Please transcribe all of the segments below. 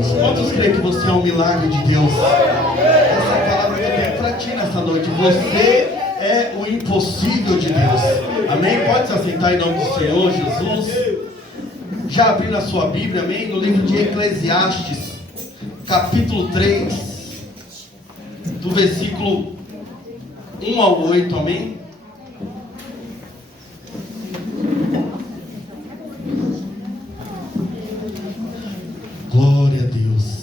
irmãos? Quantos creem que você é um milagre de Deus? Essa é a palavra que eu tenho para ti nessa noite. Você é o impossível de Deus. Amém? Pode se assentar em nome do Senhor Jesus. Já abriu na sua Bíblia, amém? No livro de Eclesiastes, capítulo 3, do versículo 1 ao 8, amém? Glória a Deus.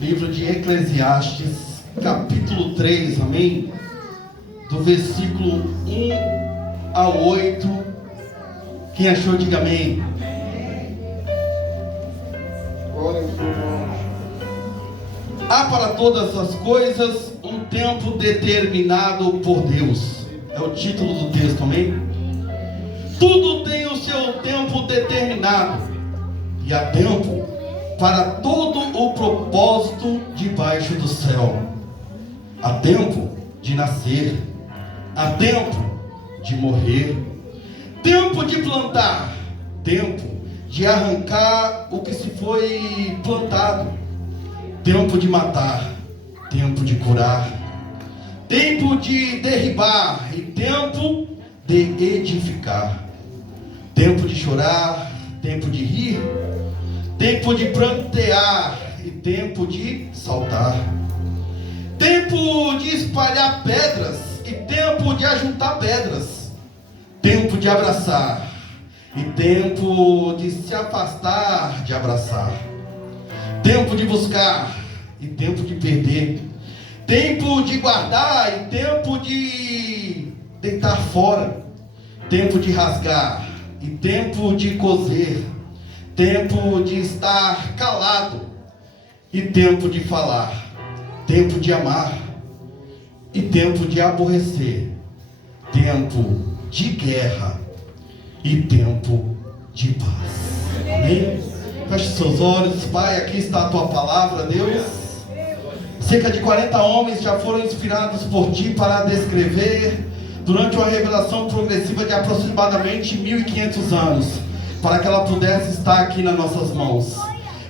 Livro de Eclesiastes, capítulo 3, amém? Do versículo 1 ao 8. Quem achou, diga amém. Glória a Deus. Há para todas as coisas um tempo determinado por Deus. É o título do texto, amém? Tudo tem o seu tempo determinado, e há tempo para todo o propósito debaixo do céu. Há tempo de nascer, há tempo de morrer, tempo de plantar, tempo de arrancar o que se foi plantado, tempo de matar, tempo de curar, tempo de derribar e tempo de edificar, tempo de chorar, tempo de rir, tempo de prantear e tempo de saltar, tempo de espalhar pedras e tempo de ajuntar pedras, tempo de abraçar e tempo de se afastar de abraçar, tempo de buscar e tempo de perder, tempo de guardar e tempo de deitar fora, tempo de rasgar e tempo de coser, tempo de estar calado e tempo de falar, tempo de amar e tempo de aborrecer, tempo de guerra e tempo de paz. Amém? Feche seus olhos. Pai, aqui está a tua palavra, Deus. Cerca de 40 homens já foram inspirados por ti para descrever, durante uma revelação progressiva de aproximadamente 1500 anos, para que ela pudesse estar aqui nas nossas mãos.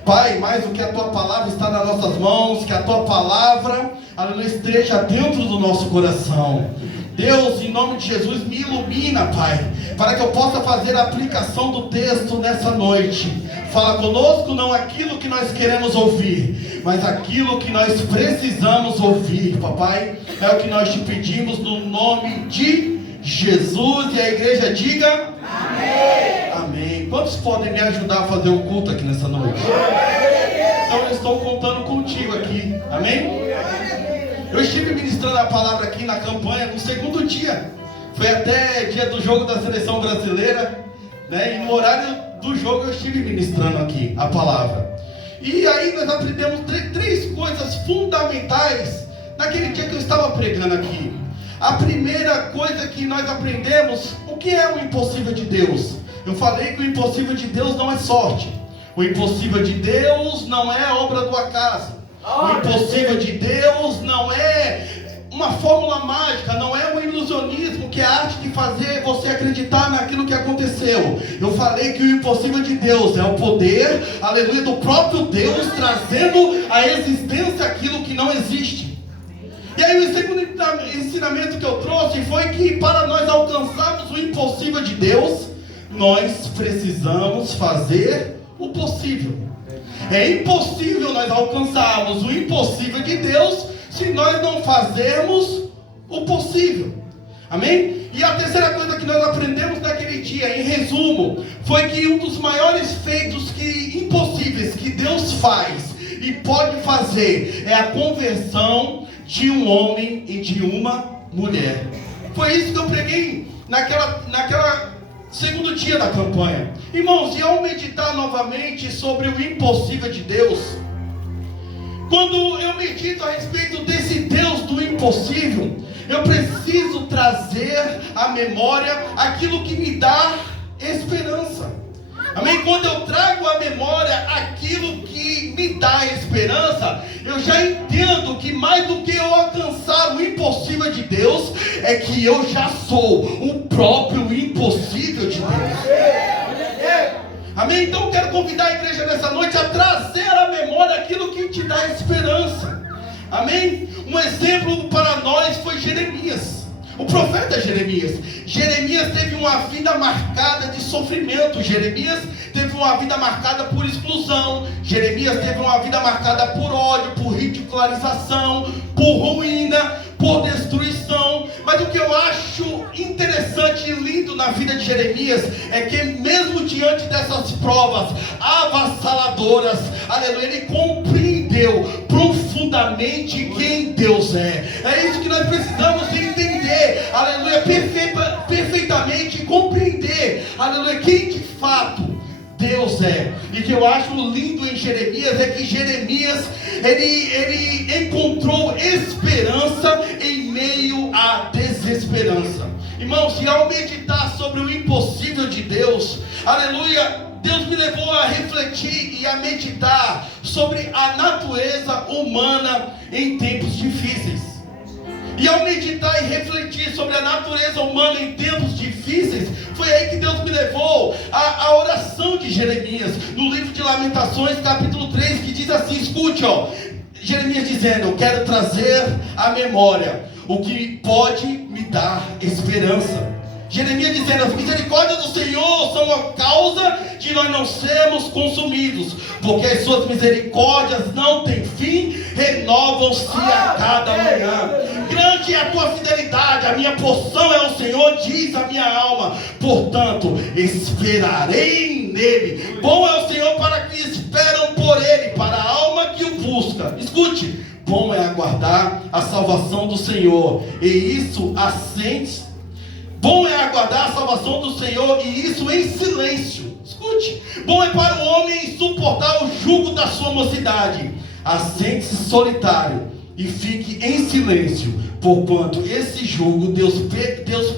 Pai, mais do que a tua palavra está nas nossas mãos, que a tua palavra ela esteja dentro do nosso coração. Deus, em nome de Jesus, me ilumina, Pai, para que eu possa fazer a aplicação do texto nessa noite. Fala conosco, não aquilo que nós queremos ouvir, mas aquilo que nós precisamos ouvir, papai. É o que nós te pedimos no nome de Jesus. E a igreja diga amém. Amém. Quantos podem me ajudar a fazer o culto aqui nessa noite? Então eu estou contando contigo aqui. Amém? Eu estive ministrando a palavra aqui na campanha no segundo dia. Foi até dia do jogo da seleção brasileira, né? E no horário do jogo eu estive ministrando aqui a palavra. E aí nós aprendemos três coisas fundamentais naquele dia que eu estava pregando aqui. A primeira coisa que nós aprendemos, o que é o impossível de Deus? Eu falei que o impossível de Deus não é sorte. O impossível de Deus não é obra do acaso. O impossível de Deus não é uma fórmula mágica, não é um ilusionismo, que é a arte de fazer você acreditar naquilo que aconteceu. Eu falei que o impossível de Deus é o poder, aleluia, do próprio Deus trazendo à existência aquilo que não existe. E aí o segundo ensinamento que eu trouxe foi que para nós alcançarmos o impossível de Deus, nós precisamos fazer o possível. É impossível nós alcançarmos o impossível de Deus se nós não fazermos o possível. Amém? E a terceira coisa que nós aprendemos naquele dia, em resumo, foi que um dos maiores feitos impossíveis que Deus faz e pode fazer é a conversão de um homem e de uma mulher. Foi isso que eu preguei naquela segundo dia da campanha. Irmãos, e ao meditar novamente sobre o impossível de Deus, quando eu medito a respeito desse Deus do impossível, eu preciso trazer à memória aquilo que me dá esperança. Amém? Quando eu trago à memória aquilo que me dá esperança, eu já entendo que mais do que eu alcançar o impossível impossível de Deus é que eu já sou o próprio impossível de Deus. Amém? Então eu quero convidar a igreja nessa noite a trazer à memória aquilo que te dá esperança. Amém? Um exemplo para nós foi Jeremias, o profeta Jeremias. Jeremias teve uma vida marcada de sofrimento. Jeremias teve uma vida marcada por exclusão. Jeremias teve uma vida marcada por ódio, por ridicularização, por ruína, por destruição. Mas o que eu acho interessante e lindo na vida de Jeremias é que mesmo diante dessas provas avassaladoras, aleluia, ele compreendeu profundamente quem Deus é. É isso que nós precisamos entender, aleluia, perfeitamente, compreender, aleluia, quem de fato Deus é. E o que eu acho lindo em Jeremias é que Jeremias ele encontrou esperança em meio à desesperança. Irmãos, e ao meditar sobre o impossível de Deus, aleluia, Deus me levou a refletir e a meditar sobre a natureza humana em tempos difíceis. E ao meditar e refletir sobre a natureza humana em tempos difíceis, foi aí que Deus me levou à oração de Jeremias, no livro de Lamentações, capítulo 3, que diz assim, escute, Jeremias dizendo, eu quero trazer à memória o que pode me dar esperança. Jeremias dizendo, as misericórdias do Senhor são a causa de nós não sermos consumidos, porque as suas misericórdias não têm fim, renovam-se a cada manhã. Grande é a tua fidelidade, a minha porção é o Senhor, diz a minha alma, portanto esperarei nele. Bom é o Senhor para que esperam por ele, para a alma que o busca. Escute, bom é aguardar a salvação do Senhor, e isso assente. Bom é aguardar a salvação do Senhor, e isso em silêncio. Escute, bom é para o homem suportar o jugo da sua mocidade. Assente-se solitário e fique em silêncio, porquanto esse jugo Deus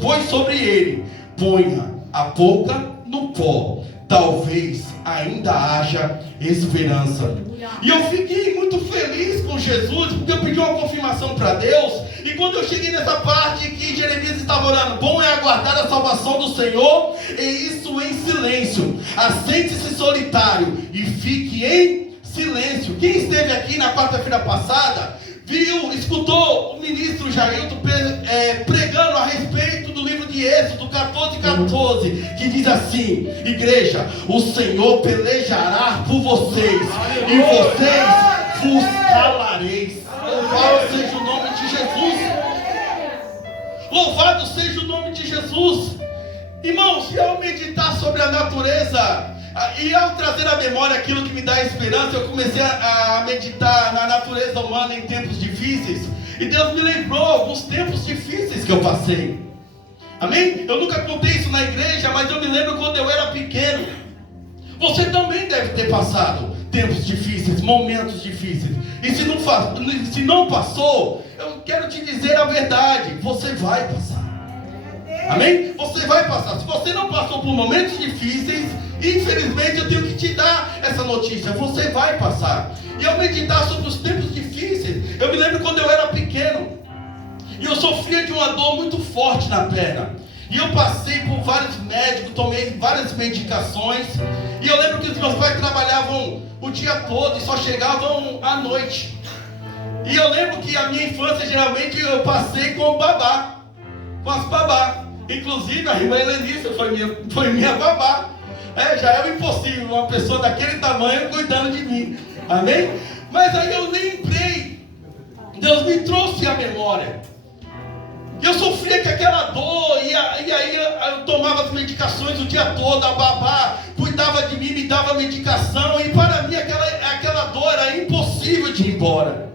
pôs sobre ele. Ponha a boca no pó, talvez ainda haja esperança. E eu fiquei muito feliz com Jesus, porque eu pedi uma confirmação para Deus. E quando eu cheguei nessa parte que Jeremias estava orando, bom é aguardar a salvação do Senhor, e isso em silêncio. Assente-se solitário e fique em silêncio. Quem esteve aqui na quarta-feira passada, escutou o ministro Jailton pregando a respeito do livro de Êxodo 14:14, que diz assim, igreja, o Senhor pelejará por vocês, e vocês vos calareis. Louvado seja o nome de Jesus. Louvado seja o nome de Jesus. Irmãos, e ao meditar sobre a natureza, e ao trazer à memória aquilo que me dá esperança, eu comecei a meditar na natureza humana em tempos difíceis. E Deus me lembrou alguns tempos difíceis que eu passei. Amém? Eu nunca contei isso na igreja, mas eu me lembro quando eu era pequeno. Você também deve ter passado tempos difíceis, momentos difíceis. E se não passou, eu quero te dizer a verdade, você vai passar. Amém? Você vai passar. Se você não passou por momentos difíceis, infelizmente eu tenho que te dar essa notícia, você vai passar. E ao meditar sobre os tempos difíceis, eu me lembro quando eu era pequeno, e eu sofria de uma dor muito forte na perna. E eu passei por vários médicos, tomei várias medicações. E eu lembro que os meus pais trabalhavam o dia todo e só chegavam à noite. E eu lembro que a minha infância geralmente eu passei com o babá, com as babá. Inclusive a irmã Helenice foi minha babá. Já era impossível uma pessoa daquele tamanho cuidando de mim. Amém? Mas aí eu lembrei, Deus me trouxe à memória. Eu sofria com aquela dor, e aí eu tomava as medicações o dia todo, a babá cuidava de mim, me dava medicação, e para mim aquela dor era impossível de ir embora.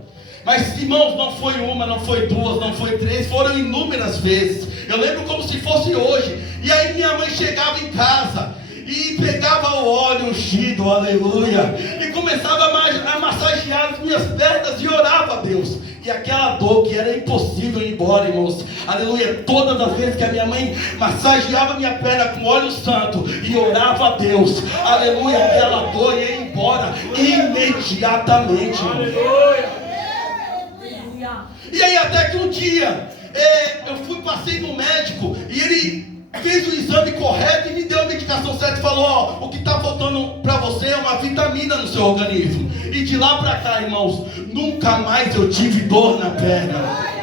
Mas irmãos, não foi uma, não foi duas, não foi três, foram inúmeras vezes. Eu lembro como se fosse hoje. E aí minha mãe chegava em casa e pegava o óleo ungido, aleluia, e começava a massagear as minhas pernas e orava a Deus. E aquela dor que era impossível ir embora, irmãos, aleluia, todas as vezes que a minha mãe massageava minha perna com óleo santo e orava a Deus, aleluia, aquela dor ia embora imediatamente, irmãos. E aí até que um dia passei no médico e ele fez o exame correto e me deu a medicação certa e falou: ó, o que está faltando para você é uma vitamina no seu organismo. E de lá para cá, irmãos, nunca mais eu tive dor na perna.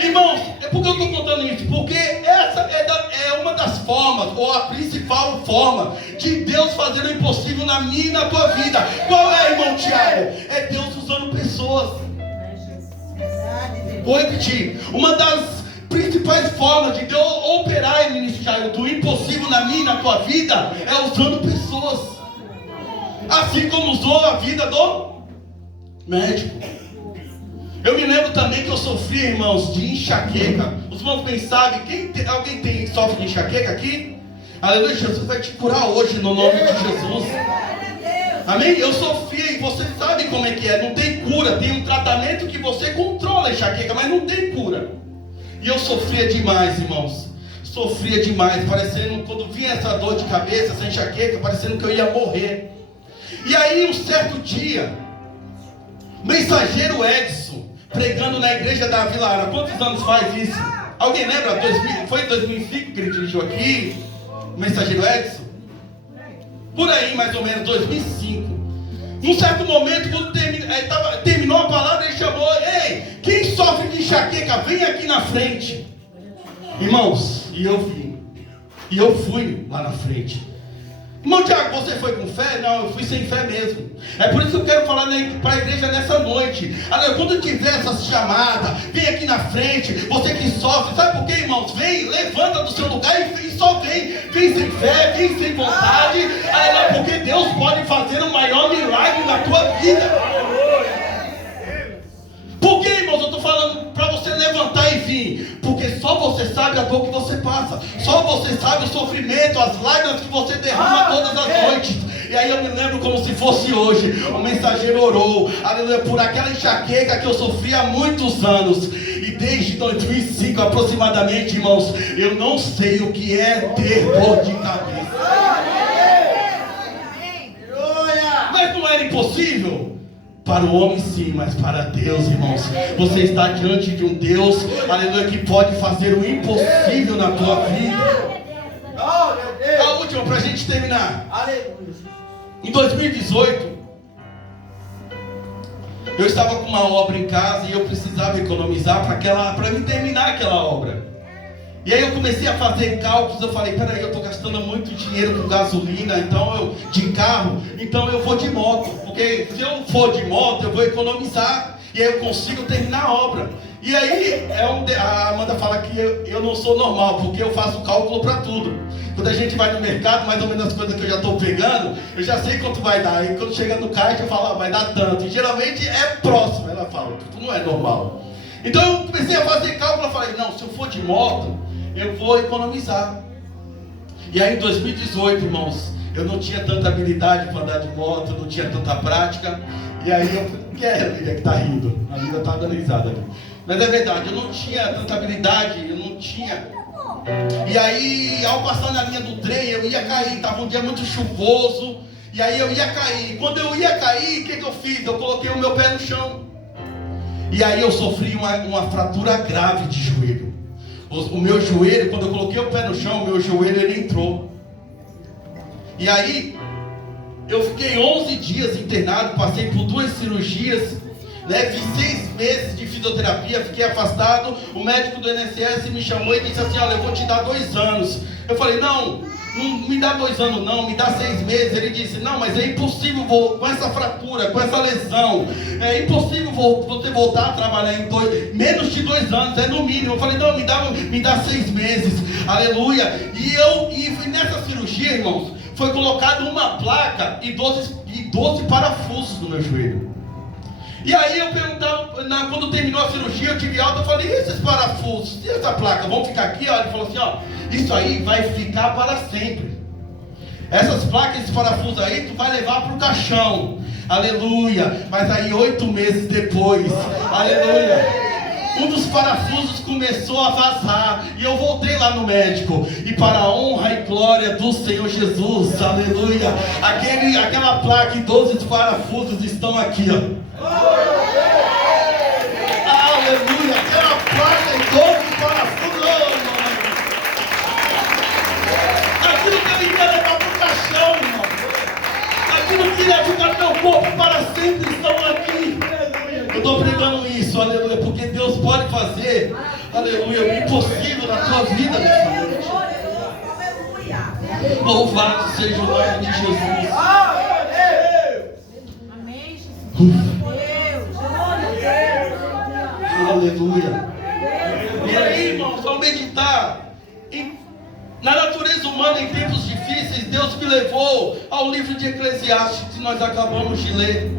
Irmãos, por que eu estou contando isso? Porque essa é uma das formas, ou a principal forma, de Deus fazer o impossível na minha e na tua vida. Qual é, irmão Tiago? É Deus usando pessoas. Vou repetir. Uma das principais formas de Deus operar e ministrar do impossível na minha e na tua vida é usando pessoas. Assim como usou a vida do médico. Eu me lembro também que eu sofri, irmãos, de enxaqueca. Os irmãos bem sabem, alguém sofre de enxaqueca aqui? Aleluia, Jesus vai te curar hoje no nome de Jesus. Amém? Eu sofri e você sabe como é que é. Não tem cura, tem um tratamento que você controla a enxaqueca, mas não tem cura. E eu sofria demais, irmãos. Sofria demais, parecendo, quando vinha essa dor de cabeça, essa enxaqueca, parecendo que eu ia morrer. E aí, um certo dia, o mensageiro Edson, pregando na igreja da Vila Ara. Quantos anos faz isso? Alguém lembra? Foi em 2005 que ele dirigiu aqui? O mensageiro Edson? Por aí, mais ou menos, 2005. Num certo momento, quando terminou a palavra, ele chamou: ei, quem sofre de enxaqueca, vem aqui na frente. Irmãos, e eu vim. E eu fui lá na frente. Irmão Tiago, você foi com fé? Não, eu fui sem fé mesmo. É por isso que eu quero falar para a igreja nessa noite. Quando tiver essa chamada, vem aqui na frente. Você que sofre, sabe por quê, irmãos? Vem, levanta do seu lugar e só vem. Vem sem fé, vem sem vontade. Porque Deus pode fazer o maior milagre na tua vida. Por que, irmãos, eu estou falando para você levantar e vir? Porque só você sabe a dor que você passa. Só você sabe o sofrimento, as lágrimas que você derrama todas as noites. E aí eu me lembro como se fosse hoje. O mensageiro orou, aleluia, por aquela enxaqueca que eu sofri há muitos anos. E desde 2005 aproximadamente, irmãos, eu não sei o que é ter dor de cabeça. Mas não era impossível? Para o homem sim, mas para Deus, irmãos, você está diante de um Deus, aleluia, que pode fazer o impossível na tua vida. A última, para a gente terminar. Em 2018, eu estava com uma obra em casa e eu precisava economizar para me terminar aquela obra. E aí eu comecei a fazer cálculos, eu falei: peraí, eu estou gastando muito dinheiro com gasolina, de carro, então eu vou de moto, porque se eu for de moto eu vou economizar, e aí eu consigo terminar a obra. E aí a Amanda fala que eu não sou normal, porque eu faço cálculo para tudo. Quando a gente vai no mercado, mais ou menos as coisas que eu já estou pegando, eu já sei quanto vai dar, e quando chega no caixa eu falo: vai dar tanto, e geralmente é próximo. Ela fala: tudo não é normal. Então eu comecei a fazer cálculo, eu falei: não, se eu for de moto, eu vou economizar. E aí em 2018, irmãos, eu não tinha tanta habilidade para andar de moto, não tinha tanta prática. E aí que é a Lília que está rindo? A Lília está dando risada ali. Mas é verdade, eu não tinha tanta habilidade, eu não tinha. E aí, ao passar na linha do trem, eu ia cair, estava um dia muito chuvoso. E aí eu ia cair. Quando eu ia cair, o que eu fiz? Eu coloquei o meu pé no chão. E aí eu sofri uma fratura grave de joelho. O meu joelho, quando eu coloquei o pé no chão, o meu joelho ele entrou. E aí, eu fiquei 11 dias internado, passei por 2 cirurgias, fiz 6 meses de fisioterapia, fiquei afastado. O médico do INSS me chamou e disse assim: olha, eu vou te dar 2 anos. Eu falei: não me dá 2 anos não, me dá 6 meses. Ele disse: não, mas é impossível, com essa fratura, com essa lesão, é impossível você voltar a trabalhar em menos de 2 anos, é no mínimo. Eu falei: não, me dá 6 meses, aleluia. E nessa cirurgia, irmãos, foi colocado uma placa e 12 parafusos no meu joelho. E aí eu perguntava, quando terminou a cirurgia, eu tive alta, eu falei: e esses parafusos, e essa placa, vão ficar aqui? Ele falou assim: ó, isso aí vai ficar para sempre. Essas placas, esses parafusos aí, tu vai levar para o caixão. Aleluia. Mas aí 8 meses depois, aleluia, um dos parafusos começou a vazar. E eu voltei lá no médico. E para a honra e glória do Senhor Jesus, aleluia, aquela placa e 12 parafusos estão aqui, ó. Aleluia, aquela placa e 12 parafusos fazer, aleluia, o impossível na tua vida. Louvado seja o nome de Jesus. Aleluia. E aí, irmãos, ao meditar na natureza humana em tempos difíceis, Deus me levou ao livro de Eclesiastes que nós acabamos de ler.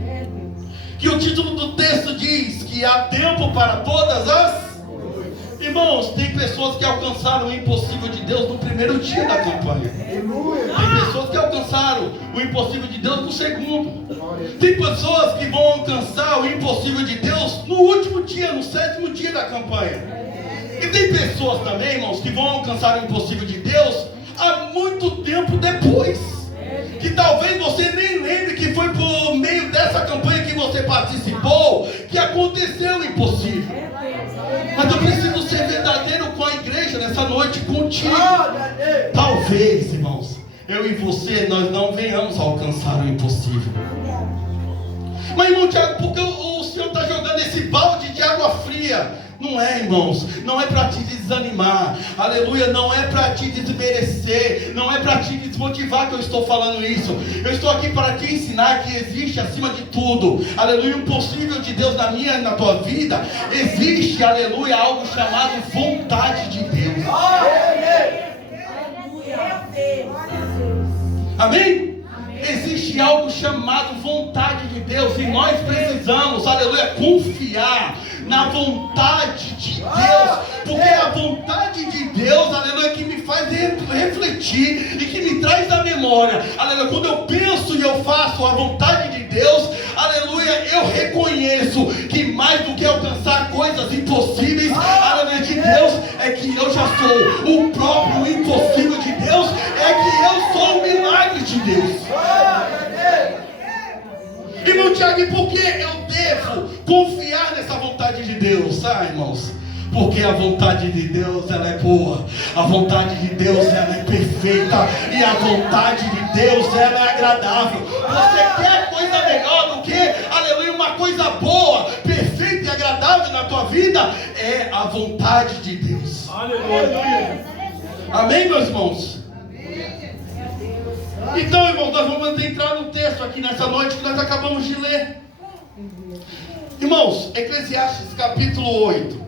Que o título do texto diz que há tempo para todas as... Irmãos, tem pessoas que alcançaram o impossível de Deus no primeiro dia da campanha. Tem pessoas que alcançaram o impossível de Deus no segundo. Tem pessoas que vão alcançar o impossível de Deus no último dia, no 7º dia da campanha. E tem pessoas também, irmãos, que vão alcançar o impossível de Deus há muito tempo depois. Que talvez você nem lembre que foi por meio dessa campanha que você participou que aconteceu o impossível. Mas eu preciso ser verdadeiro com a igreja nessa noite, contigo. Talvez, irmãos, eu e você, nós não venhamos a alcançar o impossível. Mas, irmão Tiago, por que o Senhor está jogando esse balde de água fria? Não é, irmãos, não é para te desanimar, aleluia, não é para te desmerecer, não é para te desmotivar que eu estou falando isso. Eu estou aqui para te ensinar que existe acima de tudo, aleluia, um possível de Deus na minha e na tua vida. Existe, aleluia, algo chamado vontade de Deus. Amém? Existe algo chamado vontade de Deus, e nós precisamos, aleluia, confiar na vontade de Deus, porque é a vontade de Deus, aleluia, que me faz refletir e que me traz à memória, aleluia, quando eu penso e eu faço a vontade de Deus, aleluia, eu reconheço que mais do que alcançar coisas impossíveis, aleluia, de Deus, é que eu já sou o próprio impossível de Deus, é que eu sou o milagre de Deus. Irmão Tiago, e por que eu devo confiar nessa vontade de Deus? Irmãos, porque a vontade de Deus, ela é boa, a vontade de Deus, ela é perfeita, e a vontade de Deus, ela é agradável. Você quer coisa melhor do que, aleluia, uma coisa boa, perfeita e agradável na tua vida? É a vontade de Deus. Aleluia. Amém, meus irmãos? Então, irmãos, nós vamos entrar no texto aqui nessa noite que nós acabamos de ler. Irmãos, Eclesiastes capítulo 8,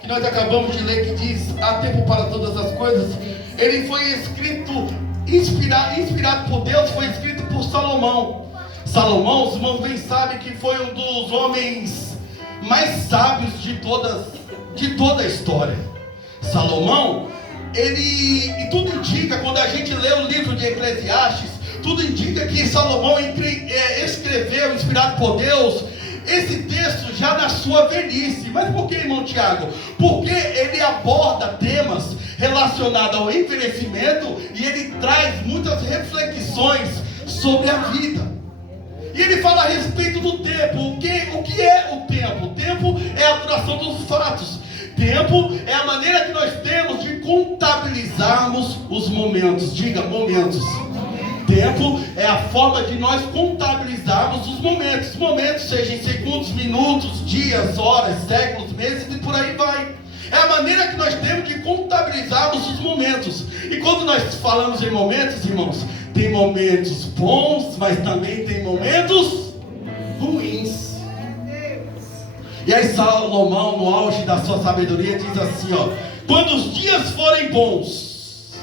que nós acabamos de ler, que diz: há tempo para todas as coisas. Ele foi escrito, inspirado por Deus, foi escrito por Salomão. Salomão, os irmãos bem sabem que foi um dos homens mais sábios de toda a história. Salomão, e tudo indica, quando a gente lê o livro de Eclesiastes, tudo indica que Salomão escreveu, inspirado por Deus, esse texto já na sua velhice. Mas por que, irmão Tiago? Porque ele aborda temas relacionados ao envelhecimento e ele traz muitas reflexões sobre a vida. E ele fala a respeito do tempo. O que é o tempo? O tempo é a duração dos fatos. Tempo é a maneira que nós temos de contabilizarmos os momentos. Diga, momentos. Tempo é a forma de nós contabilizarmos os momentos. Momentos, seja em segundos, minutos, dias, horas, séculos, meses e por aí vai. É a maneira que nós temos de contabilizarmos os momentos. E quando nós falamos em momentos, irmãos, tem momentos bons, mas também tem momentos ruins. E aí Salomão, no auge da sua sabedoria, diz assim, ó: quando os dias forem bons,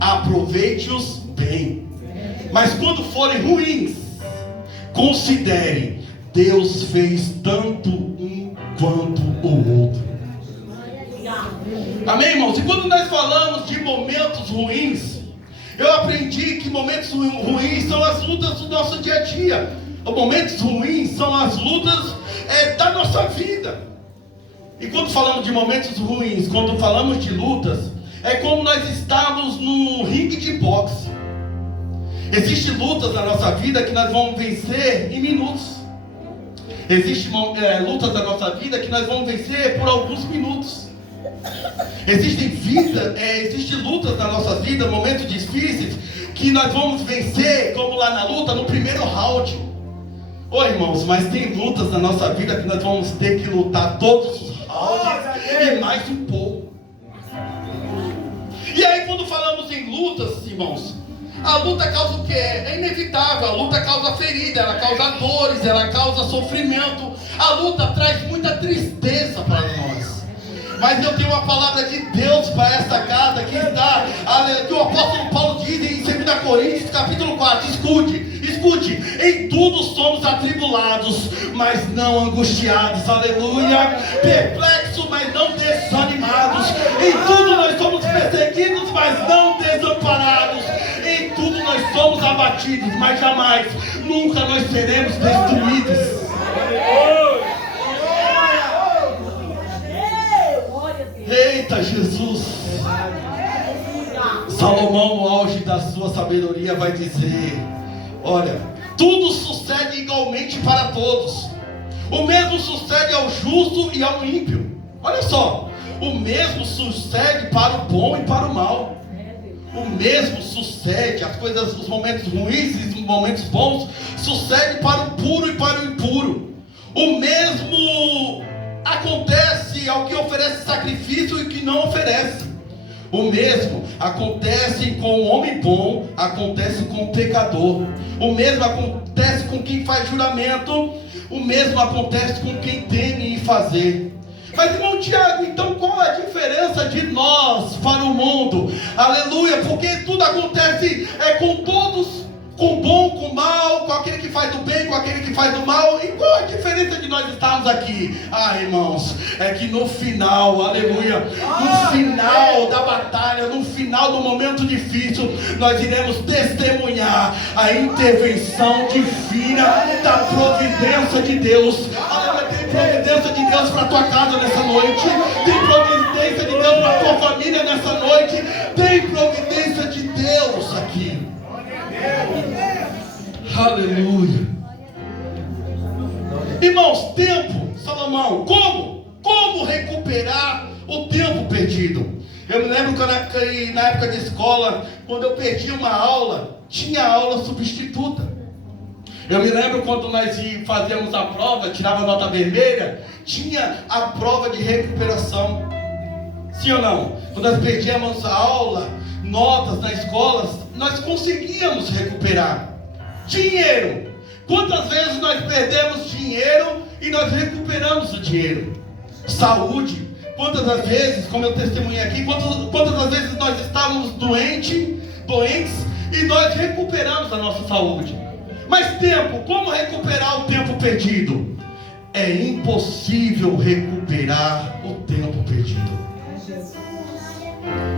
aproveite-os bem. Mas quando forem ruins, considere, Deus fez tanto um quanto o outro. Amém, irmãos? E quando nós falamos de momentos ruins, eu aprendi que momentos ruins são as lutas do nosso dia a dia. Momentos ruins são as lutas da nossa vida. E quando falamos de momentos ruins, quando falamos de lutas, é como nós estamos num ringue de boxe. Existem lutas na nossa vida que nós vamos vencer em minutos. Existem lutas na nossa vida que nós vamos vencer por alguns minutos. Existem lutas na nossa vida, momentos difíceis, que nós vamos vencer, como lá na luta, no primeiro round. Oi, irmãos, mas tem lutas na nossa vida que nós vamos ter que lutar todos os rounds, e mais um pouco. E aí, quando falamos em lutas, irmãos, a luta causa o quê? É inevitável. A luta causa ferida, ela causa dores, ela causa sofrimento. A luta traz muita tristeza para nós. Mas eu tenho uma palavra de Deus para esta casa que está, que o apóstolo Paulo diz em 2 Coríntios capítulo 4, escute, em tudo somos atribulados, mas não angustiados, aleluia, perplexos, mas não desanimados, em tudo nós somos perseguidos, mas não desamparados, em tudo nós somos abatidos, mas jamais, nunca nós seremos destruídos. Eita Jesus! Salomão, no auge da sua sabedoria, vai dizer: olha, tudo sucede igualmente para todos. O mesmo sucede ao justo e ao ímpio. Olha só, o mesmo sucede para o bom e para o mal. O mesmo sucede, as coisas, os momentos ruins e os momentos bons, sucede para o puro e para o impuro. O mesmo acontece ao que oferece sacrifício e que não oferece. O mesmo acontece com o homem bom, acontece com o pecador. O mesmo acontece com quem faz juramento. O mesmo acontece com quem teme em fazer. Mas, irmão Tiago, então qual é a diferença de nós para o mundo? Aleluia, porque tudo acontece com todos, com o bom, com o mal, com aquele que faz do bem, com aquele que faz do mal. E qual é a diferença de nós estarmos aqui? Irmãos, é que no final, aleluia, no final da batalha, no final do momento difícil, nós iremos testemunhar a intervenção divina da providência de Deus. Aleluia, tem providência de Deus para a tua casa nessa noite, tem providência de Deus para a tua família nessa noite, tem providência de Deus aqui. Aleluia. Irmãos, tempo, Salomão, como recuperar o tempo perdido? Eu me lembro que na época de escola, quando eu perdi uma aula, tinha aula substituta. Eu me lembro quando nós fazíamos a prova, tirava nota vermelha, tinha a prova de recuperação. Sim ou não? Quando nós perdíamos a aula, notas na escola, nós conseguíamos recuperar. Dinheiro. Quantas vezes nós perdemos dinheiro e nós recuperamos o dinheiro? Saúde. Quantas das vezes, como eu testemunhei aqui, quantas das vezes nós estávamos doentes e nós recuperamos a nossa saúde? Mas tempo, como recuperar o tempo perdido? É impossível recuperar o tempo perdido.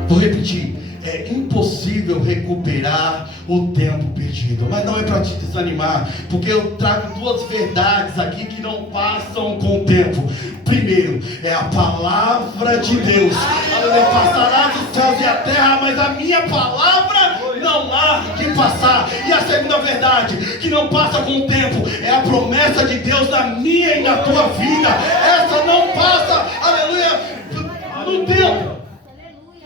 Vou repetir. É impossível recuperar o tempo perdido. Mas não é para te desanimar, porque eu trago duas verdades aqui que não passam com o tempo. Primeiro, é a palavra de Deus. Aleluia, passará os céus e a terra, mas a minha palavra não há de passar. E a segunda verdade, que não passa com o tempo, é a promessa de Deus na minha e na tua vida. Essa não passa, aleluia, no tempo.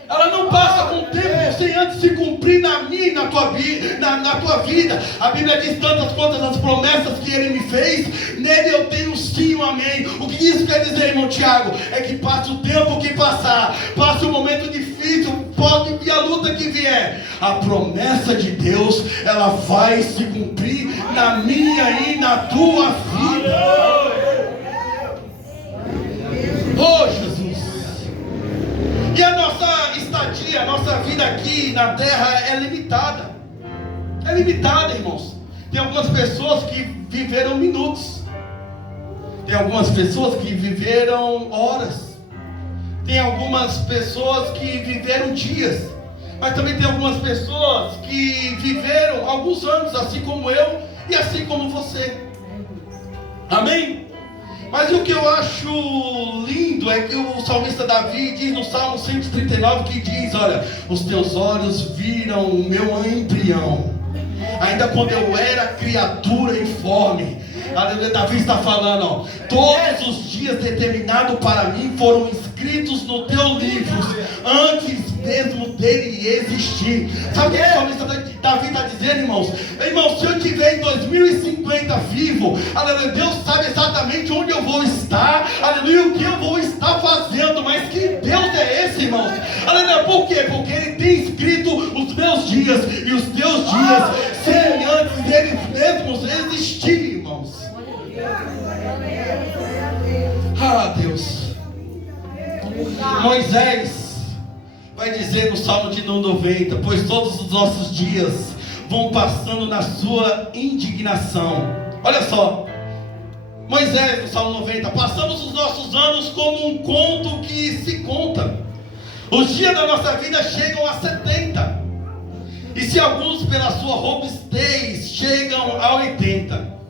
Ela não passa com o tempo sem antes se cumprir na minha e na tua vida. A Bíblia diz tantas quantas as promessas que Ele me fez, nele eu tenho sim um amém. O que isso quer dizer, irmão Tiago? É que passe o tempo que passar, passe o momento difícil, pode vir a luta que vier, a promessa de Deus, ela vai se cumprir na minha e na tua vida. Oh, Jesus! E a nossa estadia, a nossa vida aqui na terra é limitada. É limitada, irmãos. Tem algumas pessoas que viveram minutos. Tem algumas pessoas que viveram horas. Tem algumas pessoas que viveram dias. Mas também tem algumas pessoas que viveram alguns anos, assim como eu e assim como você. Amém? Mas o que eu acho lindo é que o salmista Davi diz no Salmo 139, que diz, olha, os teus olhos viram o meu embrião, ainda quando eu era criatura informe. Aleluia, Davi está falando, ó, todos os dias determinados para mim foram escritos no teu livro, antes mesmo dele existir. Sabe o que o salmista Davi está dizendo, irmãos? Irmãos, se eu estiver em 2050 vivo, aleluia, Deus sabe exatamente onde eu vou estar, aleluia, o que eu vou estar fazendo. Mas que Deus é esse, irmãos? Aleluia, por quê? Porque Ele tem escrito os meus dias e os teus dias, sem antes eles mesmos existir, irmãos. Ah, Deus. Moisés vai dizer no Salmo de 90: pois todos os nossos dias vão passando na sua indignação. Olha só, Moisés no Salmo 90: passamos os nossos anos como um conto que se conta. Os dias da nossa vida chegam a 70, e se alguns pela sua robustez chegam a 80.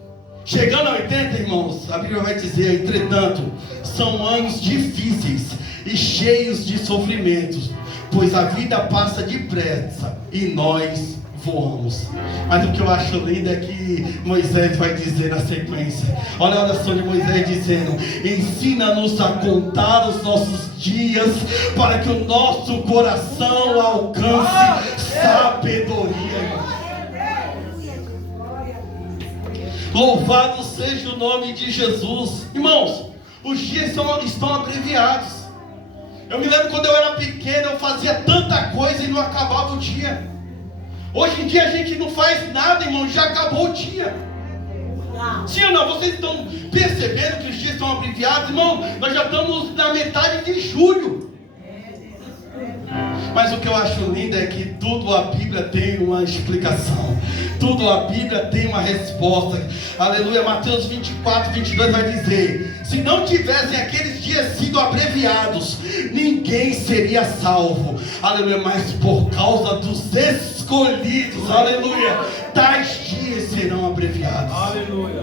Chegando a 80, irmãos, a Bíblia vai dizer: entretanto, são anos difíceis e cheios de sofrimentos, pois a vida passa depressa e nós voamos. Mas o que eu acho lindo é que Moisés vai dizer na sequência. Olha a oração de Moisés dizendo: ensina-nos a contar os nossos dias, para que o nosso coração alcance sabedoria. Louvado seja o nome de Jesus. Irmãos, os dias estão abreviados. Eu me lembro quando eu era pequeno, eu fazia tanta coisa e não acabava o dia. Hoje em dia a gente não faz nada, irmão, já acabou o dia. Sim ou não? Vocês estão percebendo que os dias estão abreviados, irmão? Nós já estamos na metade de julho. Mas o que eu acho lindo é que tudo a Bíblia tem uma explicação. Tudo a Bíblia tem uma resposta. Aleluia. Mateus 24, 22 vai dizer: se não tivessem aqueles dias sido abreviados, ninguém seria salvo. Aleluia. Mas por causa dos escolhidos, aleluia, tais dias serão abreviados. Aleluia.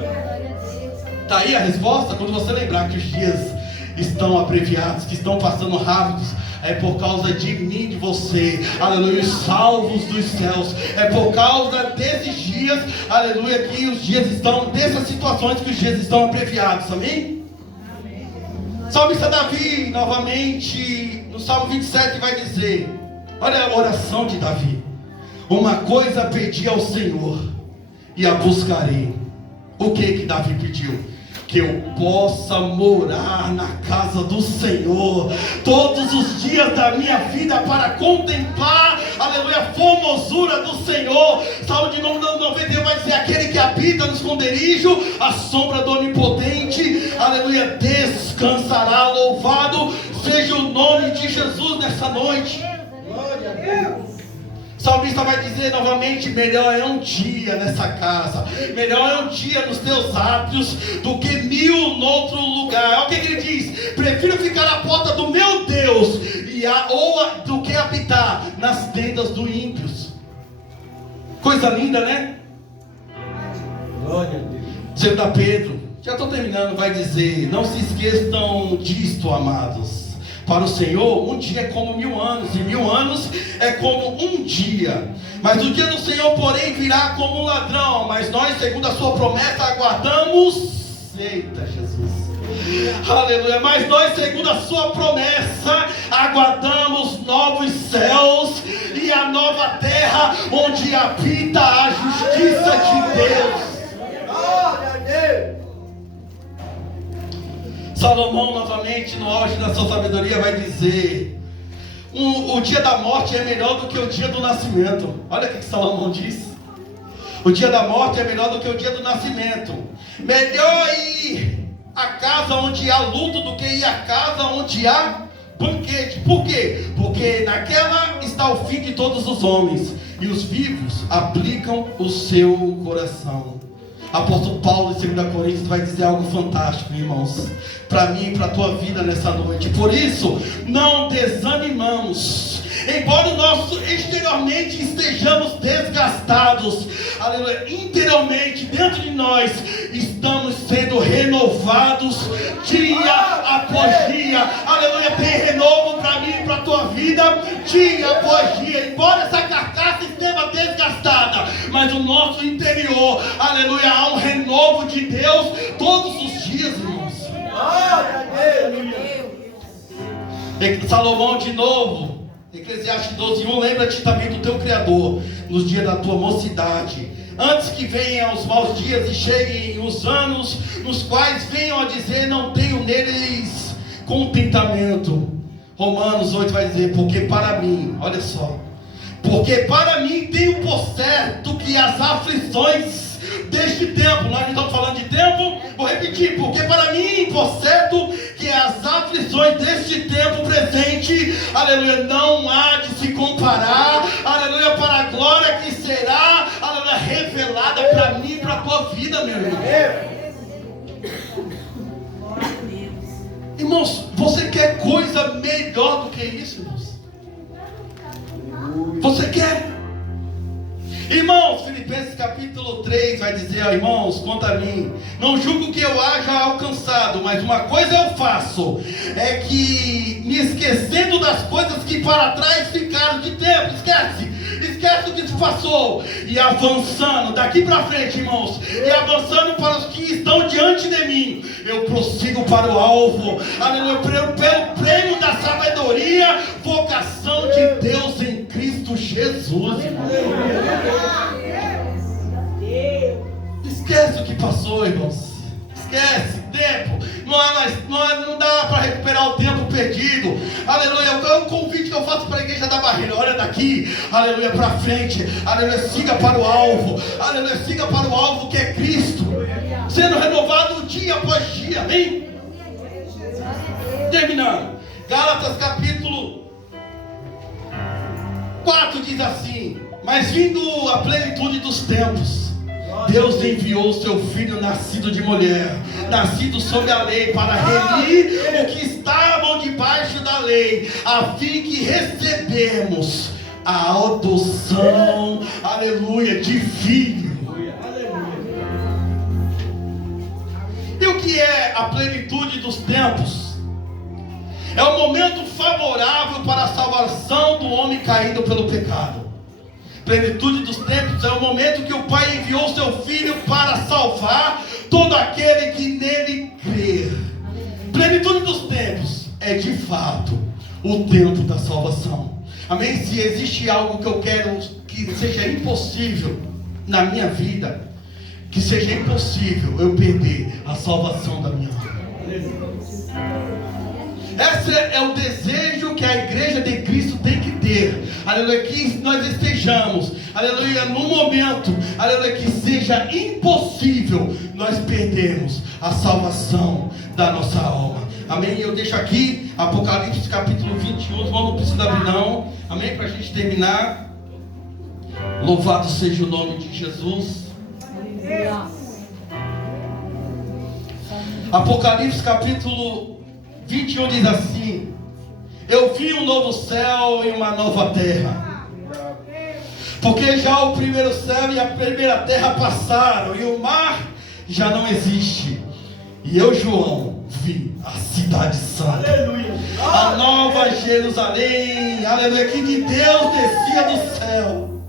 Está aí a resposta? Quando você lembrar que os dias estão abreviados, que estão passando rápidos, é por causa de mim e de você, aleluia, os salvos dos céus. É por causa desses dias, aleluia, que os dias estão, dessas situações que os dias estão abreviados, amém? Salmista Davi, novamente, no Salmo 27 vai dizer, olha a oração de Davi: uma coisa pedi ao Senhor e a buscarei. O que Davi pediu? Que eu possa morar na casa do Senhor todos os dias da minha vida, para contemplar, aleluia, a formosura do Senhor. Salmo de número 91 vai dizer: aquele que habita no esconderijo, a sombra do Onipotente, aleluia, descansará. Louvado seja o nome de Jesus nessa noite. Glória a Deus. O salmista vai dizer novamente: melhor é um dia nessa casa, melhor é um dia nos teus átrios do que 1000 no outro lugar. Olha o que ele diz: prefiro ficar à porta do meu Deus do que habitar nas tendas dos ímpios. Coisa linda, né? Glória a Deus. 2 Pedro, já estou terminando, vai dizer: não se esqueçam disto, amados. Para o Senhor, um dia é como 1000 anos, e 1000 anos é como um dia. Mas o dia do Senhor, porém, virá como um ladrão. Mas nós, segundo a sua promessa, aguardamos. Eita, Jesus. Aleluia. Mas nós, segundo a sua promessa, aguardamos novos céus e a nova terra, onde habita a justiça de Deus. Glória a Deus. Salomão, novamente, no auge da sua sabedoria, vai dizer: o dia da morte é melhor do que o dia do nascimento. Olha o que Salomão diz: o dia da morte é melhor do que o dia do nascimento. Melhor ir à casa onde há luto do que ir à casa onde há banquete. Por quê? Porque naquela está o fim de todos os homens, e os vivos aplicam o seu coração. Apóstolo Paulo, em 2 Coríntios, vai dizer algo fantástico, irmãos, para mim e para a tua vida nessa noite. Por isso, não desanimamos, embora nós exteriormente estejamos desgastados, aleluia, interiormente, dentro de nós, estamos sendo renovados dia após dia. Aleluia, tem renovo para mim e para a tua vida, dia após dia. Embora essa carcaça esteja desgastada, mas o nosso interior, aleluia, há um renovo de Deus todos os dias, irmãos. Glória a Deus. Salomão de novo Eclesiastes 12:1, lembra-te também do teu Criador nos dias da tua mocidade, antes que venham os maus dias e cheguem os anos, nos quais venham a dizer, não tenho neles contentamento. Romanos 8 vai dizer, porque para mim, olha só, porque para mim tenho por certo que as aflições deste tempo, nós não estamos falando de tempo, vou repetir, porque para mim por certo que as aflições deste tempo presente, aleluia, não há de se comparar, aleluia, para a glória que será, aleluia, revelada para mim e para a tua vida, meu irmão. Irmãos, você quer coisa melhor do que isso, irmãos? Você quer? Irmãos, Filipenses capítulo 3 vai dizer, ó, irmãos, quanto a mim, não julgo que eu haja alcançado, mas uma coisa eu faço, é que me esquecendo das coisas que para trás ficaram de tempo, esquece o que se passou, e avançando daqui para frente, irmãos, e avançando para os que estão diante de mim, eu prossigo para o alvo, aleluia, pelo prêmio da sabedoria, vocação de Deus em Cristo Jesus, irmãos. Esquece o que passou, irmãos. Esquece, tempo. Não dá para recuperar o tempo perdido. Aleluia. É o convite que eu faço para a igreja da Barreira. Olha daqui, aleluia, para frente. Aleluia, siga para o alvo. Aleluia, siga para o alvo que é Cristo, sendo renovado dia após dia. Amém? Terminando, Gálatas capítulo 4 diz assim, mas vindo a plenitude dos tempos, Deus enviou o seu Filho nascido de mulher, nascido sob a lei, para remir o que estavam debaixo da lei, a fim que recebemos a adoção, aleluia, de filho. E o que é a plenitude dos tempos? É o momento favorável para a salvação do homem caído pelo pecado. Plenitude dos tempos é o momento que o Pai enviou o seu Filho para salvar todo aquele que nele crer. Plenitude dos tempos é de fato o tempo da salvação. Amém? Se existe algo que eu quero que seja impossível na minha vida, que seja impossível eu perder a salvação da minha vida. Esse é o desejo que a igreja de Cristo tem que ter. Aleluia, que nós estejamos, aleluia, no momento, aleluia, que seja impossível nós perdermos a salvação da nossa alma. Amém? Eu deixo aqui Apocalipse capítulo 21, irmão, não precisa abrir não. Amém? Para a gente terminar. Louvado seja o nome de Jesus. Apocalipse capítulo 21 diz assim, eu vi um novo céu e uma nova terra, porque já o primeiro céu e a primeira terra passaram, e o mar já não existe. E eu, João, vi a cidade santa, aleluia, a nova Jerusalém, aleluia, que de Deus descia do céu,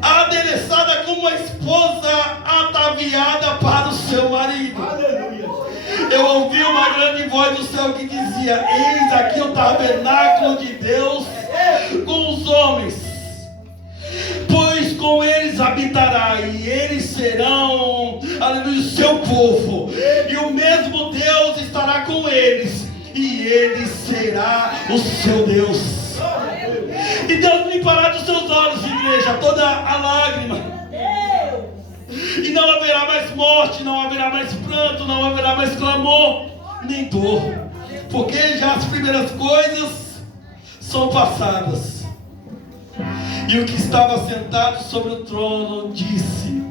adereçada como uma esposa ataviada para o seu marido. Aleluia. Eu ouvi uma grande voz do céu que dizia, eis aqui o tabernáculo de Deus com os homens, pois com eles habitará, e eles serão, aleluia, o seu povo, e o mesmo Deus estará com eles, e ele será o seu Deus. E Deus limpará dos seus olhos, igreja, toda a lágrima. E não haverá mais morte, não haverá mais pranto, não haverá mais clamor, nem dor. Porque já as primeiras coisas são passadas. E o que estava sentado sobre o trono disse,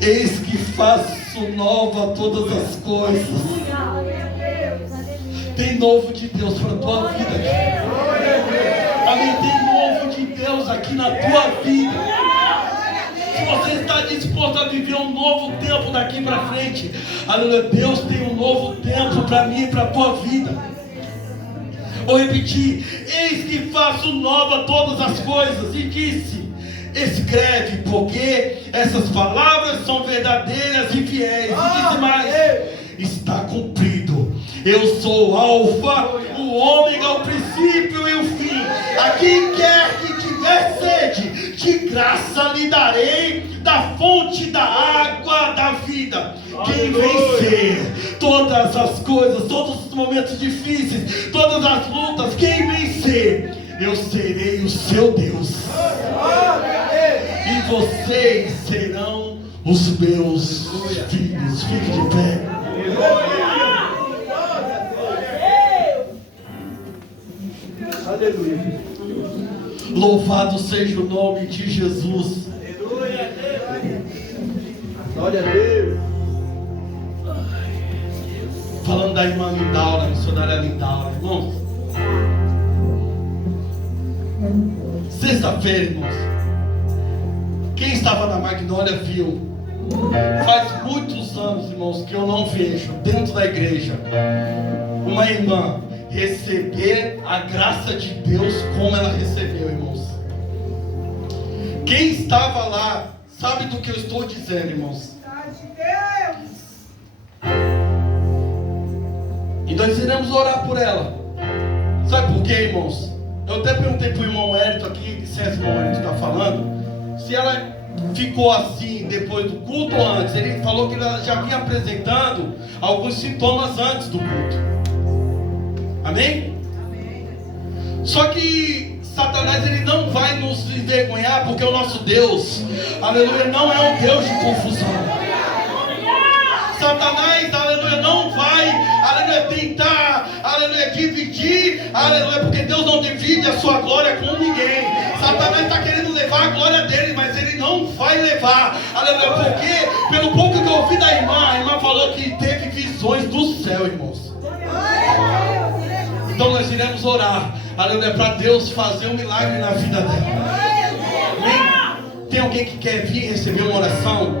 eis que faço nova todas as coisas. Tem novo de Deus para a tua vida aqui. Amém? Tem novo de Deus aqui na tua vida. Se você está disposto a viver um novo tempo daqui para frente, aleluia, Deus tem um novo tempo para mim e para a tua vida. Vou repetir, eis que faço nova todas as coisas, e disse, escreve, porque essas palavras são verdadeiras e fiéis. E disse mais, está cumprido. Eu sou o Alfa, o Ômega, o princípio e o fim. Quem quer que tiver sede, de graça lhe darei da fonte da água da vida. Quem vencer todas as coisas, todos os momentos difíceis, todas as lutas, quem vencer, eu serei o seu Deus. E vocês serão os meus filhos. Fique de pé. Aleluia. Louvado seja o nome de Jesus. Glória a Deus. Falando da irmã Lindaura, missionária Lindaura, irmãos. Sexta-feira, irmãos. Quem estava na Magnólia viu. Faz muitos anos, irmãos, que eu não vejo dentro da igreja uma irmã receber a graça de Deus como ela recebeu, irmãos. Quem estava lá sabe do que eu estou dizendo, irmãos. E nós iremos orar por ela. Sabe por quê, irmãos? Eu até perguntei para o irmão Hélito aqui, se esse irmão Hélito está falando, se ela ficou assim depois do culto ou antes. Ele falou que ela já vinha apresentando alguns sintomas antes do culto. Amém? Só que Satanás, ele não vai nos envergonhar, porque o nosso Deus, aleluia, não é um Deus de confusão. Satanás, aleluia, não vai, aleluia, tentar, aleluia, dividir, aleluia, porque Deus não divide a sua glória com ninguém. Satanás está querendo levar a glória dele, mas ele não vai levar, aleluia, porque pelo pouco que eu ouvi da irmã, a irmã falou que teve visões do céu, irmãos. Então nós iremos orar, aleluia, para Deus fazer um milagre na vida dela. Amém? Tem alguém que quer vir receber uma oração?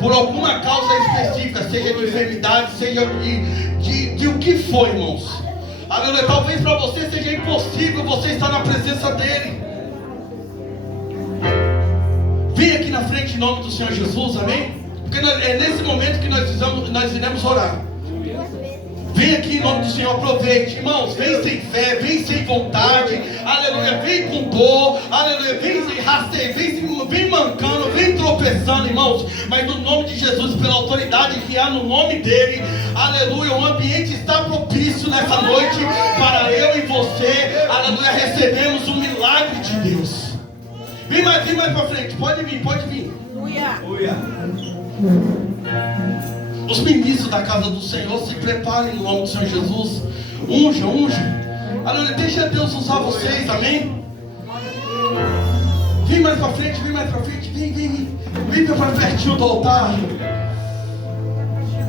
Por alguma causa específica, seja de enfermidade, seja de o que for, irmãos. Aleluia, talvez para você seja impossível você estar na presença dele. Vem aqui na frente em nome do Senhor Jesus, amém? Porque é nesse momento que nós iremos orar. Vem aqui em nome do Senhor, aproveite, irmãos. Vem sem fé, vem sem vontade, aleluia, vem com dor, aleluia, vem sem rasteio, vem mancando, vem tropeçando, irmãos. Mas no nome de Jesus, pela autoridade que há no nome dele, aleluia, o ambiente está propício nessa noite para eu e você, aleluia, recebemos o milagre de Deus. Vem mais para frente, pode vir. Aleluia. Os ministros da casa do Senhor, se preparem no nome do Senhor Jesus. Unja. Aleluia, deixa Deus usar vocês, amém? Vem mais pra frente, vem para pertinho do altar.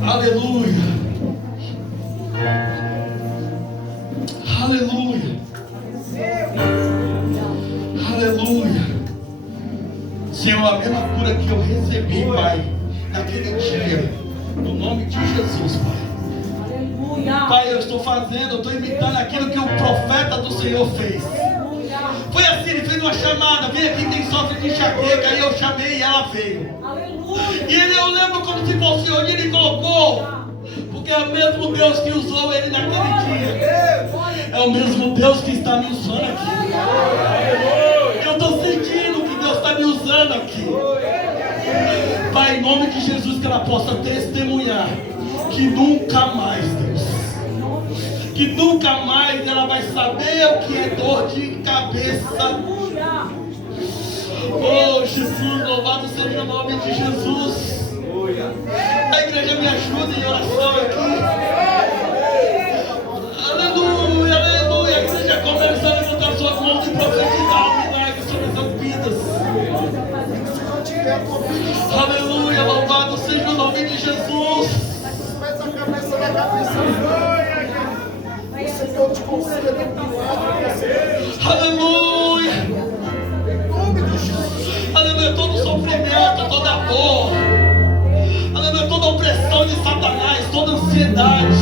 Aleluia. Senhor, a mesma cura que eu recebi, Pai, naquele dia, no nome de Jesus, Pai. Aleluia. Pai, eu estou imitando aquilo que o profeta do Senhor fez. Foi assim, ele fez uma chamada, vem aqui quem sofre de enxaqueca, aí eu chamei e ela veio. Aleluia. E eu lembro como se fosse hoje, ele colocou, porque é o mesmo Deus que usou ele naquele dia, é o mesmo Deus que está me usando aqui. Eu estou sentindo que Deus está me usando aqui. Pai, em nome de Jesus, que ela possa testemunhar que nunca mais, Deus, que nunca mais ela vai saber o que é dor de cabeça. Oh, Jesus, louvado seja o nome de Jesus. A igreja me ajuda em oração aqui. Aleluia. A igreja começa a levantar suas mãos e profetizar um milagre sobre essas vidas. Aleluia, louvado seja o nome de Jesus. Faz a cabeça na cabeça. O Senhor te conceda um milagre. Aleluia. Em nome de Jesus. Aleluia, todo sofrimento, toda dor. Aleluia, toda opressão de Satanás, toda ansiedade.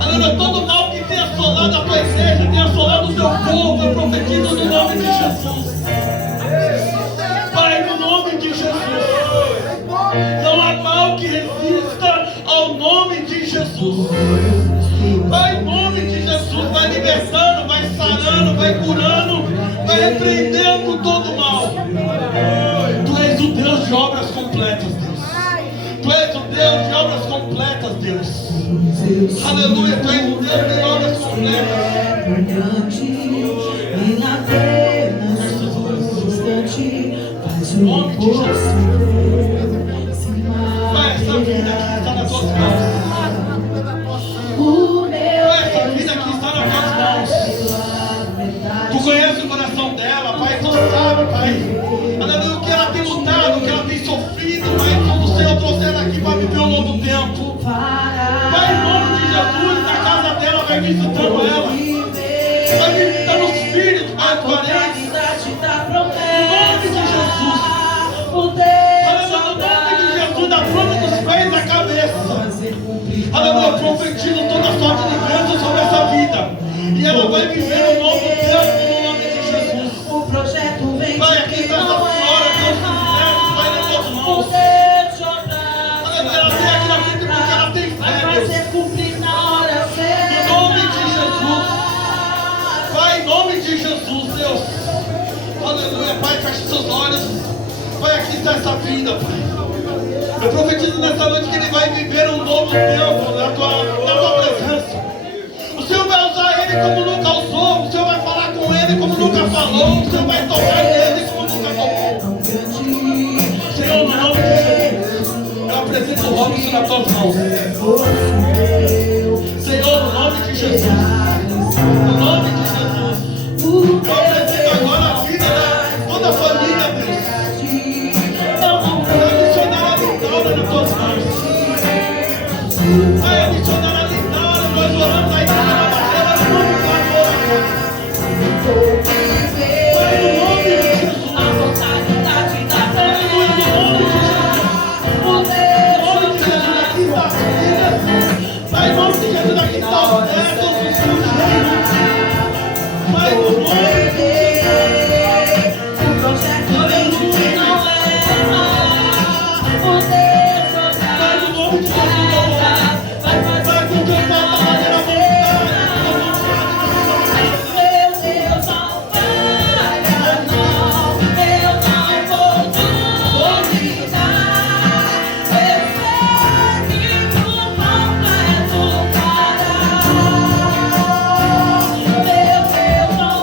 Aleluia, todo mal que tem assolado a tua igreja, tem assolado o teu povo, eu profetizo no nome de Jesus. Pai, no nome de Jesus, não há mal que resista ao nome de Jesus. Pai, em nome de Jesus, vai libertando, vai sarando, completas, Deus. Tu és o Deus de obras completas, Deus. Aleluia, tu és o Deus de obras completas. Em nome de Jesus. Pai, essa vida aqui está nas tuas mãos. Pai, essa vida aqui está nas tuas mãos. Tu conheces o coração dela, Pai, tu sabe, Pai. Aleluia, o que ela tem lutado, o que ela tem sofrido, Pai, quando o Senhor trouxe ela aqui para viver um novo tempo. Pai, em nome de Jesus, na casa dela, vai visitando ela. Vai visitando os filhos, Pai, os parentes. Em nome de Jesus. Aleluia, no nome de Jesus, da planta dos pés à cabeça. Aleluia, profetizo toda sorte de bênção sobre essa vida. E ela vai viver um novo tempo no nome de Jesus. Pai, aqui está essa senhora, Deus do céu, Pai, nas tuas mãos. Aleluia, ela vem aqui na frente porque ela tem fé, Deus. Em nome de Jesus. Pai, em nome de Jesus, Deus. Aleluia, Pai, feche seus olhos. Pai, aqui está essa vida, Pai. Eu profetizo nessa noite que ele vai viver um novo tempo na tua presença. O Senhor vai usar ele como nunca usou. O Senhor vai falar com ele como nunca falou. O Senhor vai tocar nele como nunca tocou. Senhor, no nome de Jesus, eu apresento o Robson nas tuas mãos. Senhor, no nome de Jesus. No nome de Jesus. Eu apresento agora a vida de toda a família, Deus. Nas tuas mãos. Vai adicionar a linda, nós oramos aí na barreira do nome do Senhor. Vai no nome de Jesus. Aleluia, no nome de Jesus. No nome de Jesus, aqui está a vida. Vai no nome de Jesus, aqui está os netos, os filhos. Vai no nome de Jesus. Meu Deus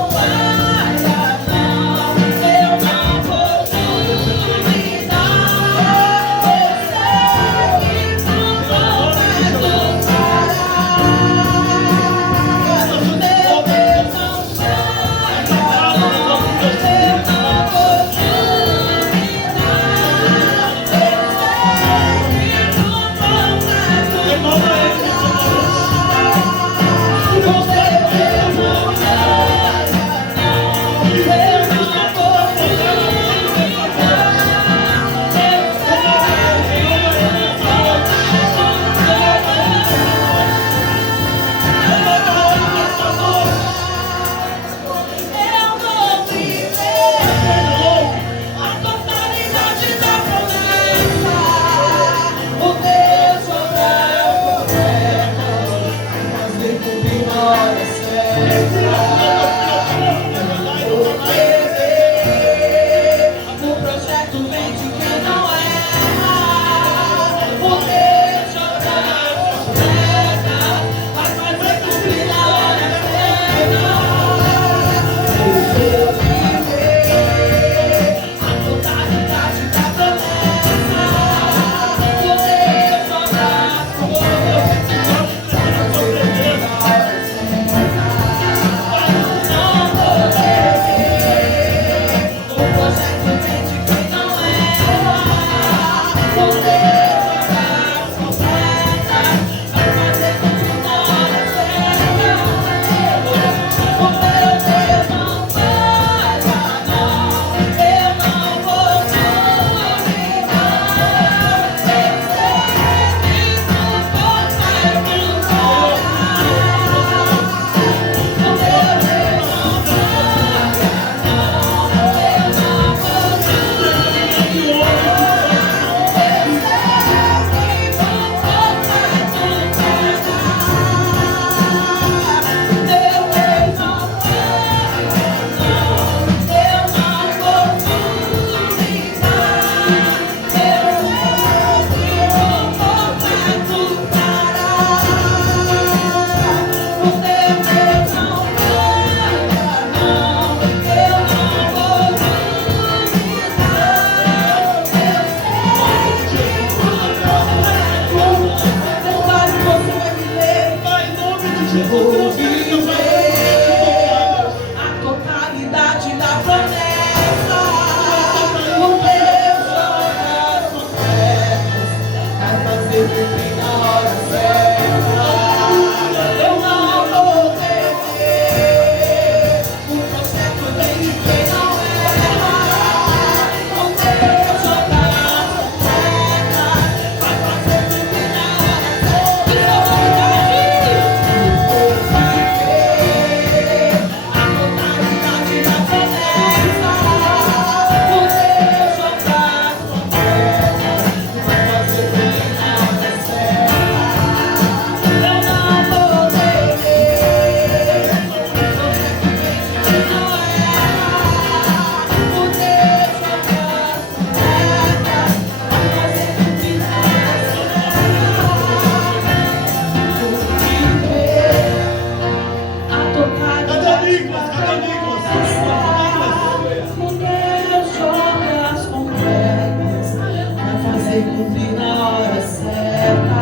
cumprir na hora certa.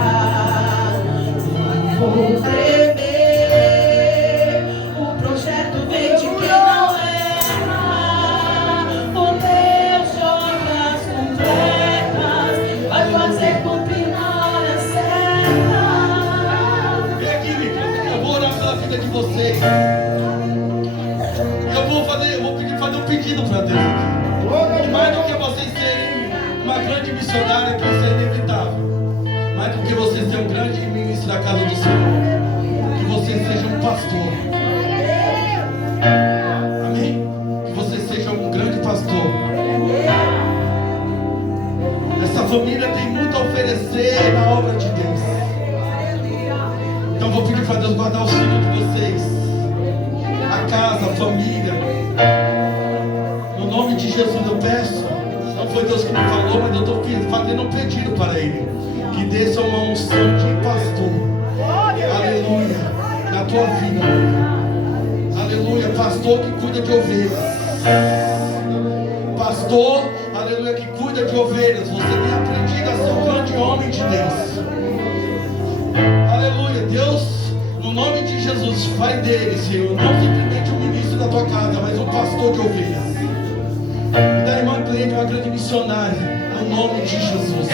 Não vou tremer, o projeto vem de quem não erra. O Deus de obras completas vai fazer cumprir na hora certa. Vem aqui, Nicolas, eu vou orar pela vida de vocês. Eu vou pedir fazer um pedido para Deus. E mais do que vocês serem uma grande missionária, que isso é inevitável, mais do que vocês serem um grande ministro da casa do Senhor, que vocês sejam um pastor. Amém? Que vocês sejam um grande pastor. Essa família tem muito a oferecer na obra de Deus. Então vou pedir para Deus guardar os filhos de vocês, a casa, a família. No nome de Jesus eu peço. Não foi Deus que me falou, mas eu estou fazendo um pedido para Ele, que desça uma unção de pastor. Aleluia. Na tua vida. Aleluia. Pastor que cuida de ovelhas. Pastor, aleluia, que cuida de ovelhas. Você tem aprendido a ser um grande homem de Deus. Aleluia. Deus, no nome de Jesus, vai dele, Senhor. Não simplesmente um ministro da tua casa, mas um pastor de ovelhas. E da irmã Cleide, uma grande missionária. No nome de Jesus.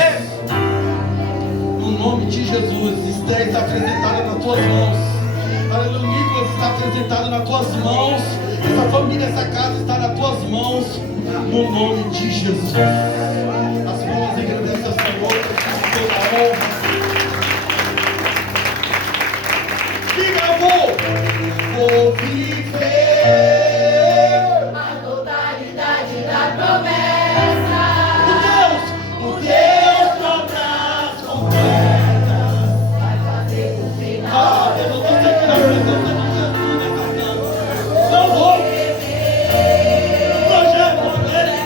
No nome de Jesus. Esther está apresentada nas tuas mãos. Aleluia. Nicolas está apresentado nas tuas mãos. Essa família, essa casa está nas tuas mãos. No nome de Jesus. As mãos agradecem ao Senhor por toda a honra. Diga, vou viver a totalidade da promessa. o Deus de obras completas Vai fazer cumprir na hora eu não estou sentindo a presença de Jesus nessa casa. Não vou. Projeto dele.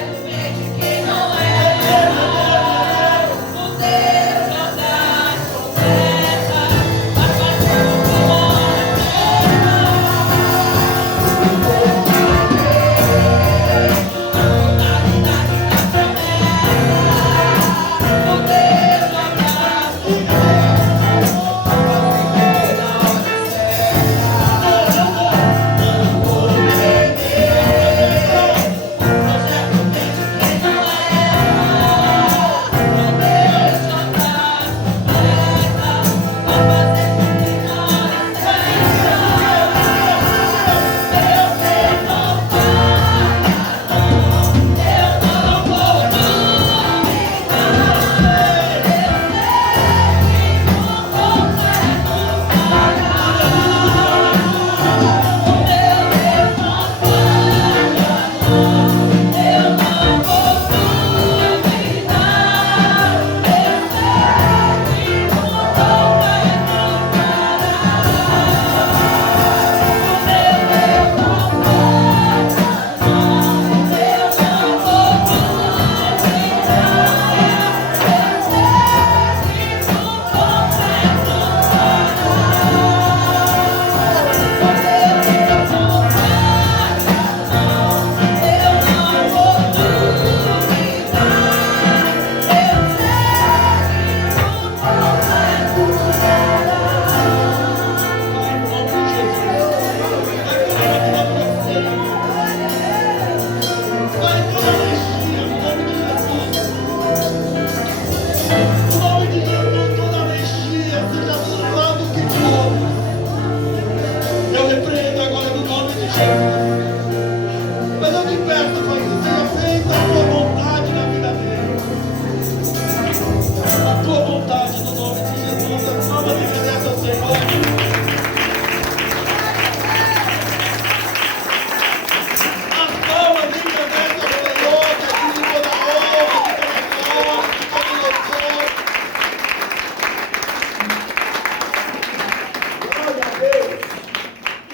quem não é. O Deus de obras completas vai fazer cumprir na hora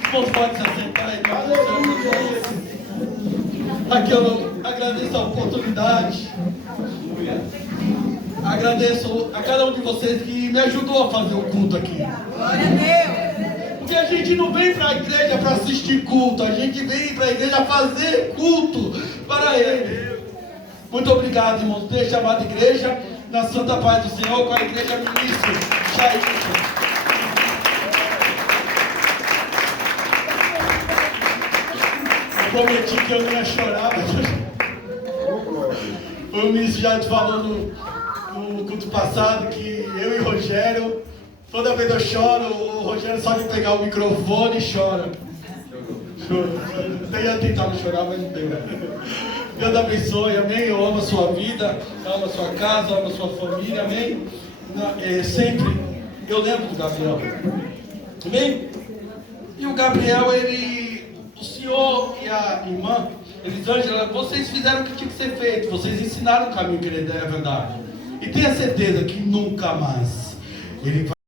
irmãos podem se assentar em nome do Senhor. Aqui eu agradeço a oportunidade. Agradeço a cada um de vocês que me ajudou a fazer o culto aqui. Glória a Deus. Porque a gente não vem para a igreja para assistir culto, a gente vem para a igreja fazer culto para Ele. Muito obrigado, irmãos, por ter chamado a igreja. na santa paz do Senhor com a igreja ministro Jair. Prometi que eu não ia chorar, mas o ministro já te falou no culto passado que eu e o Rogério, toda vez eu choro, o Rogério só de pegar o microfone e chora. Eu ia tentar não chorar, mas não deu. Deus abençoe, amém? Eu amo a sua vida, eu amo a sua casa, eu amo a sua família, amém? Sempre eu lembro do Gabriel, amém? E o Gabriel, o senhor e a irmã Elisângela, vocês fizeram o que tinha que ser feito, vocês ensinaram o caminho que ele é verdade. E tenha certeza que nunca mais ele vai